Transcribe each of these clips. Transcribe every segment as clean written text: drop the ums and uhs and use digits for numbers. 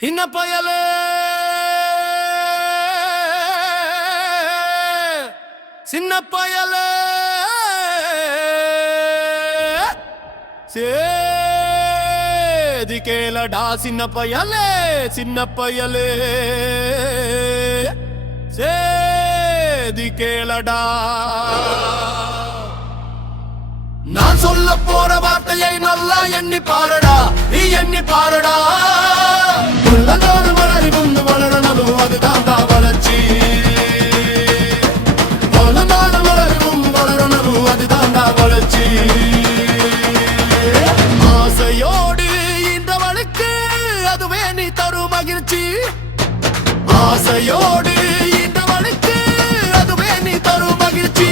சின்ன பயலே சின்ன பயலே சேதி கேளடா சின்ன பயலே சேதி கேளடா நான் சொல்ல போற வார்த்தையை நல்லா எண்ணி பாருடா நீ எண்ணி பாருடா உள்ளதோடு வளரி முன்னு வளரணும் அதுதான் வளர்ச்சி உள்ளதோடு வளரி முன் வளரணும் அதுதான் வளர்ச்சி ஆசையோடு இந்த வழக்கு அதுவே நீ தரும் மகிழ்ச்சி ஆசையோடு இந்த வழக்கு அதுவே நீ தரும் மகிழ்ச்சி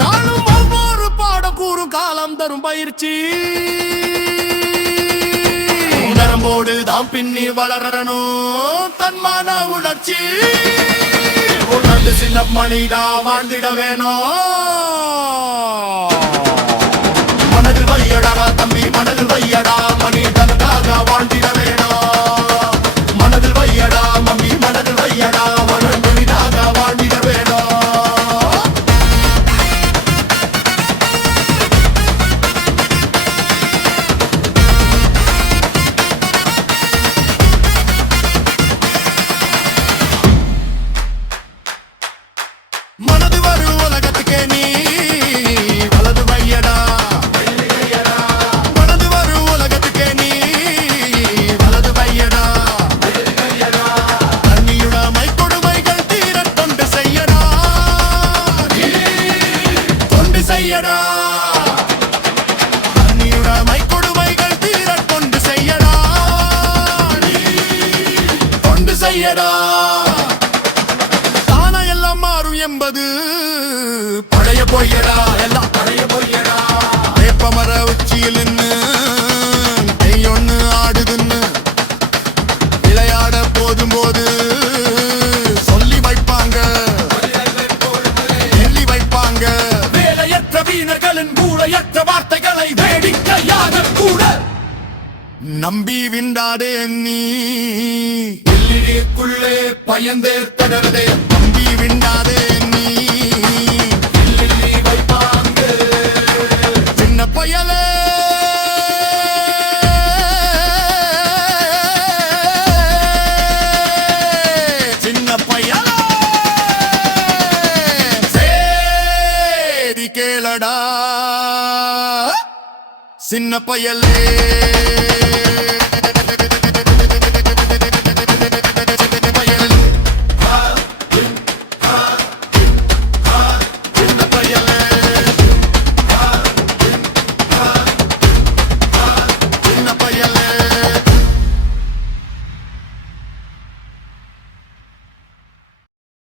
நானும் ஒவ்வொரு பாடம் கூறும் காலம் தரும் பயிற்சி நரம்போடு தான் பின்னி வளரணும் தன்மான உணர்ச்சி உணர்ந்து சின்ன மணிடா வாழ்ந்திட வேணும் மனதில் வையடா தம்பி மனதில் வையடா மணி தனக்காக வாழ்ந்திட வேணும் மனதில் வையடா மம்மி மனதில் வையடா மனிதாக வாழ்ந்திட வேணும் மனது வரும் உலகத்துக்கே நீ வலது வையடா மனது வரும் உலகத்துக்கே நீ வலது வையடா தண்ணியுடமை கொடுமைகள் தீர தொண்டு செய்யடா தொண்டு செய்யடா தண்ணியுடமை கொடுமைகள் தீர தொண்டு செய்யடா தொண்டு செய்யடா என்பது பழைய பொய்யடா எல்லாம் பழைய பொய்யடா வேப்பமர உச்சியில் ஒண்ணு ஆடுதுன்னு விளையாட போதும்போது சொல்லி வைப்பாங்க எள்ளி வைப்பாங்க வேலையற்ற வீணர்களின் மூளையற்ற வார்த்தைகளை வேடிக்கையாக கூட நம்பி விண்டாதே நீ எல்லிடிக்குள்ளே பயந்தே தடறதே நம்பி விண்டாதே நீ வைப்பாங்க சின்ன பயலே சின்ன பயலே சேதி கேளடா சின்ன பயலே